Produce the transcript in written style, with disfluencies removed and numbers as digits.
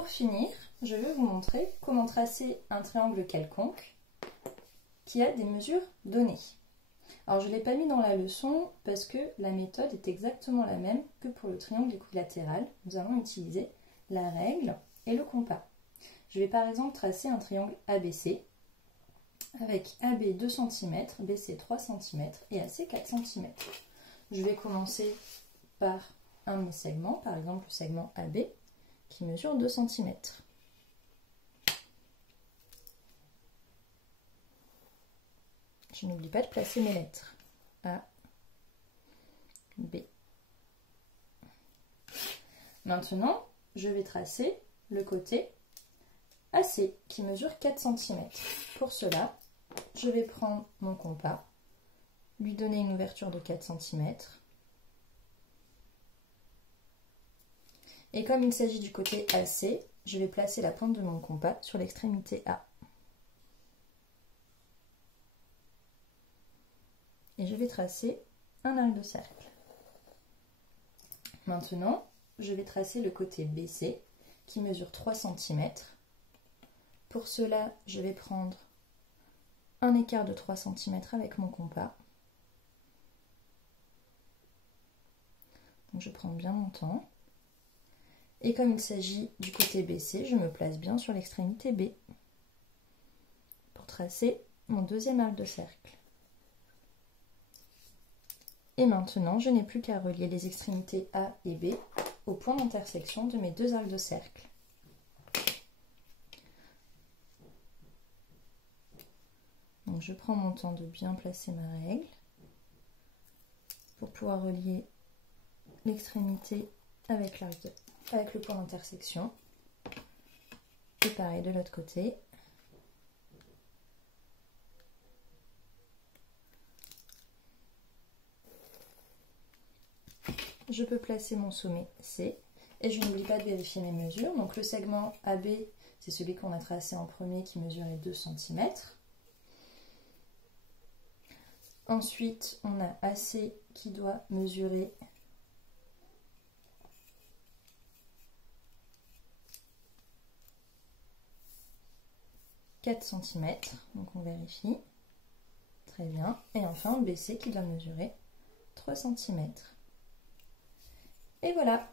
Pour finir, je vais vous montrer comment tracer un triangle quelconque qui a des mesures données. Alors je ne l'ai pas mis dans la leçon parce que la méthode est exactement la même que pour le triangle équilatéral. Nous allons utiliser la règle et le compas. Je vais par exemple tracer un triangle ABC avec AB 2 cm, BC 3 cm et AC 4 cm. Je vais commencer par un de mes segments, par exemple le segment AB qui mesure 2 cm. Je n'oublie pas de placer mes lettres. A, B. Maintenant, je vais tracer le côté AC qui mesure 4 cm. Pour cela, je vais prendre mon compas, lui donner une ouverture de 4 cm. Et comme il s'agit du côté AC, je vais placer la pointe de mon compas sur l'extrémité A. Et je vais tracer un arc de cercle. Maintenant, je vais tracer le côté BC qui mesure 3 cm. Pour cela, je vais prendre un écart de 3 cm avec mon compas. Donc je prends bien mon temps. Et comme il s'agit du côté BC, je me place bien sur l'extrémité B pour tracer mon deuxième arc de cercle. Et maintenant, je n'ai plus qu'à relier les extrémités A et B au point d'intersection de mes deux arcs de cercle. Donc je prends mon temps de bien placer ma règle pour pouvoir relier l'extrémité avec le point d'intersection. Et pareil de l'autre côté. Je peux placer mon sommet C et je n'oublie pas de vérifier mes mesures. Donc le segment AB, c'est celui qu'on a tracé en premier qui mesurait 2 cm. Ensuite, on a AC qui doit mesurer 4 cm. Donc on vérifie. Très bien. Et enfin BC qui doit mesurer 3 cm. Et voilà.